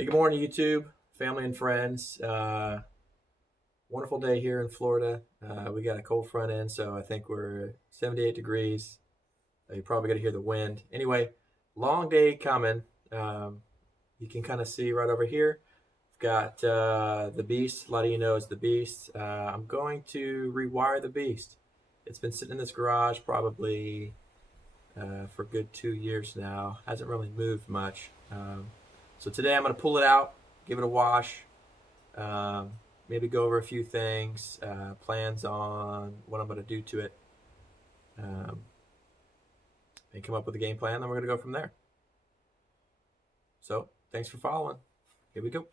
Hey, good morning, YouTube, family and friends. Wonderful day here in Florida. We got a cold front end, so I think we're 78 degrees. You're probably going to hear the wind. Anyway, long day coming. You can kind of see right over here. We've got the Beast. A lot of you know is the Beast. I'm going to rewire the Beast. It's been sitting in this garage probably for a good 2 years now. Hasn't really moved much. So today I'm going to pull it out, give it a wash, maybe go over a few things, plans on what I'm going to do to it, and come up with a game plan. Then we're going to go from there. So thanks for following. Here we go.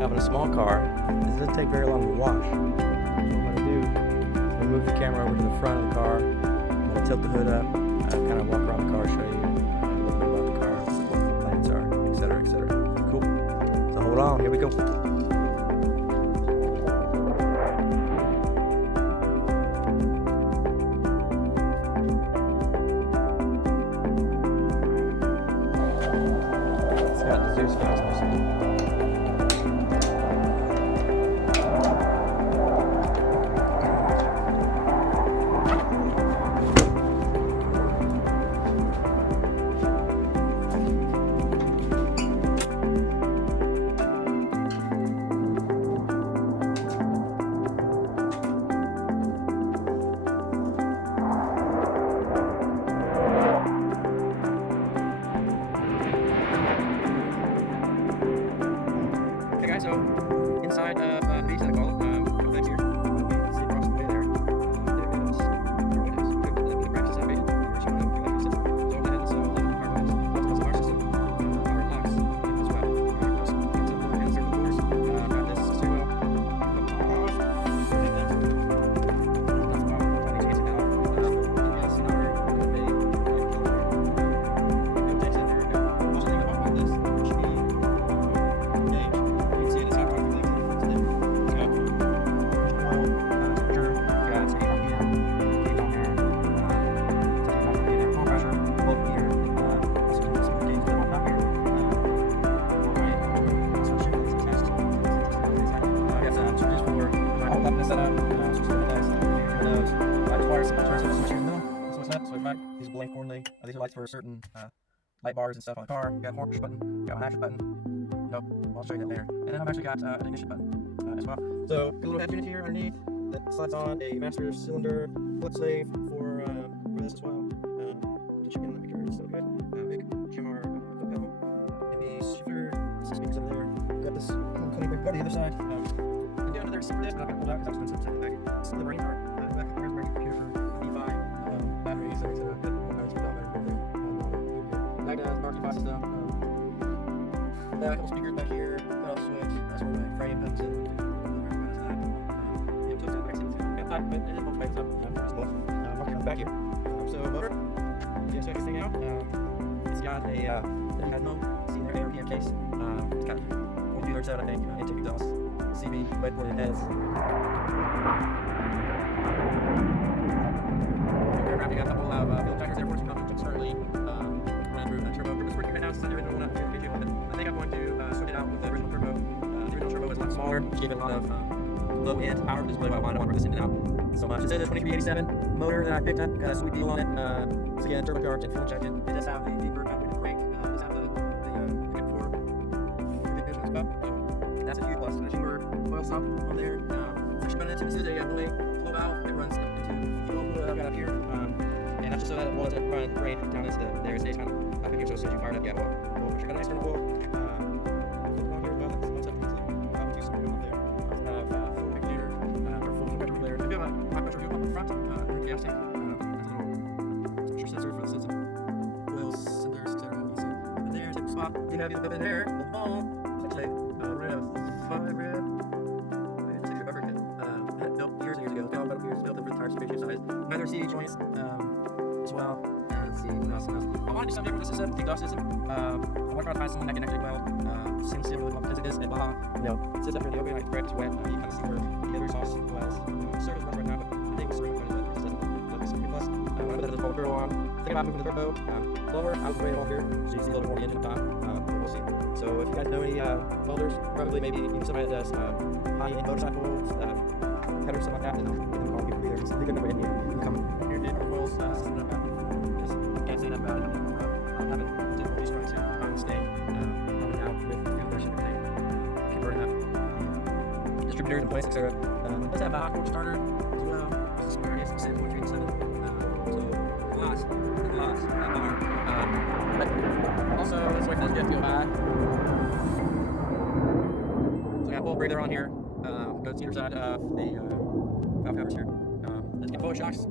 having a small car is it doesn't take very long to wash. So what I'm going to do is I'm going to move the camera over to the front of the car. I'm going to tilt the hood up, kind of walk around the car, show you a little bit about the car, what the plans are, etc., etc. Cool. So hold on, here we go. So inside the beach that I call it, couple things here. You can see across the way there. There is the branches that made it. So and so the our system, our locks as well. Got some little pins, circle doors. Got this stairwell. These are blank cornly. These are lights for certain light bars and stuff on the car. You got a horn push button, got an action button. Nope, I'll show you that later. And then I've actually got an ignition button as well. So, a little head unit here underneath that slides on a master cylinder flip slave for this as well. Just checking that picture, it's so good. Big GMR foot pedal. Maybe shifter, some speakers in there. Got this little cutting brake. Go to the other side. And down to their seat for this, but I'm not going to pull it out because I was going to set the back. This is the brain part. The back here is where you computer for V5, batteries, etc. Magnet, marking box system. A couple speakers back here, pedal switch, that's where my frame comes in. It tilts in back seats. But it is both ways, so just both. Marking on the back here. So motor, just check this thing out. It's got a it has no see their ARPM case. It's got 0.237, I think, intake exhaust, CB, wet boarded heads. You got a couple of fuel injectors there for some confidence currently. Through the turbo. Turbo's working right now since the original one up here in the video, but I think I'm going to switch it out with the original turbo. The original turbo was a lot smaller, which gave it a lot of low end power, which is really why I wanted to run this in and out so much. This is a 2387 motor that I picked up, got a sweet deal on it. So again, turbocharged and fuel-injected. It does have the Berg brake, it does have the good for ignition as well. So that's a huge plus. Got a cheaper oil sump on there. Pressure button into this is a no-way flow valve. It runs into the fuel that I've got up here. And that's just so that it won't run rain down into there. It stays kind of up in here, so as soon as you fire it up, we'll put your nice turn oil. Flip on here as well. That's up easily. We'll do some oil up there. Have fuel regulator, or full pressure regulator. If you have a high pressure fuel pump in front, or a gas tank, there's a little temperature sensor for the sense of oil cylinders, etc. And there, tip spot. You have your in there. The ball. It's actually right out 5 red. It's a rubber kit. Built years and years ago. Built in for the tire space size. Neither CD joints. As well. Let's see what else. I want to do something with the system, the exhaust system. I want to try to find someone that can actually weld since it really well because it is at Baja. It sits up here in the open, like the it's wet. You kind of see where the other exhaust wells. Circles right now, but I think we'll surround quite a bit. It doesn't look super plus. When I put the turbo on, think about moving the turbo lower out of the way all here, so you can see a little bit more of the engine up top. We'll see. So if you guys know any welders, probably maybe even somebody that does high-end motorcycles, headers, stuff like that, then I'll give them a call. People there. It's a good number in here. You can come here, did our coils system up. Can't say enough about it. I'm having difficulty trying to find stay running out with fuel injection and everything. Converting up distributors in place, etc. It does have a hot fork starter as well. This is where it is 7.37. So lots, not bar. But also, let's wait for this jet to go by. So I got a bulk breather on here. Go to the either side of the valve covers here. Let's get F.O.A shocks.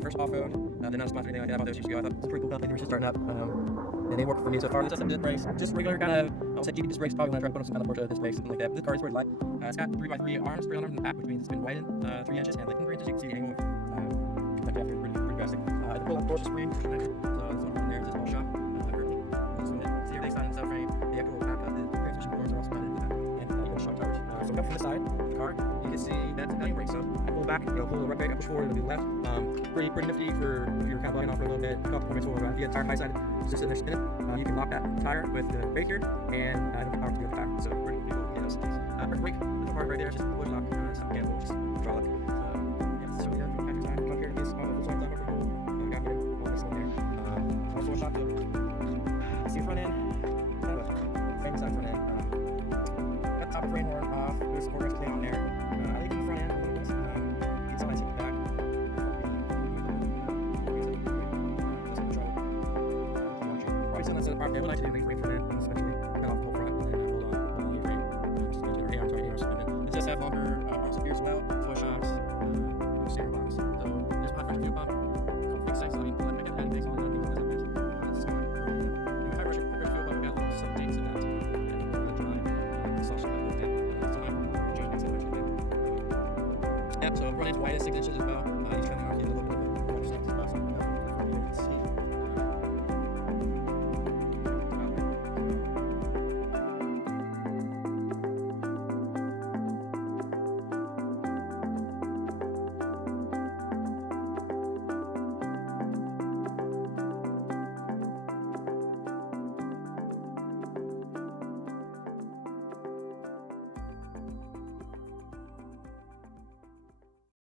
First off-road, they're not sponsored or anything like that. I bought those years ago. I thought it was a pretty cool company. They were just starting up. and they work for me so far. Just some disc brakes, just regular kind of, I would say GT disc brakes. Probably gonna try to put on some kind of Porsche disc brakes, something like that. But this car is pretty light. It's got 3x3 arms, rail arms in the back, which means it's been widened 3 inches and lengthened 3 inches. You can see the angle like that, pretty drastic. The pull-out Porsche screen, so this one right there is just all shop. See everything's not in the subframe. The actual back of the transmission doors are also not in the back, and even shock towers. So up from the side of the car, you can see that's Italian brake. So I pull back, pull the right brake, I push forward, it'll be the left. Pretty nifty for if you're kind of bugging off for a little bit. Couple points over. If you have tire high side, it's just sitting there spinning. You can lock that tire with the brake here, and it'll power to the other tire. So pretty cool. Yeah, those things. First brake, the part right there, just push lock. It's not mechanical, just hydraulic. Yeah, so yeah, factory side. Come here to this Volkswagen lever for gold. Got here, all this one there. Also a shop though. See the front end. Kind of a frame side front end. Got the top of frame horn off. There's a quarter inch clamp on there. I leave in the front end a little bit. It's nice in the back. That's a part. I would like to do a frame front end, especially cut off the whole front, and then hold on the frame. Just going to do ARPM. It does have longer arms up here as well, 4 shocks, no steering box. So there's my fresh fuel pump, couple fixed tanks. I mean, I can add things on that because it's kind of high pressure fuel pump. I got a little dates in that. The drive, the social that looked at. So my joint makes it much like that. Yep. So front end's wide at 6 inches as well. Each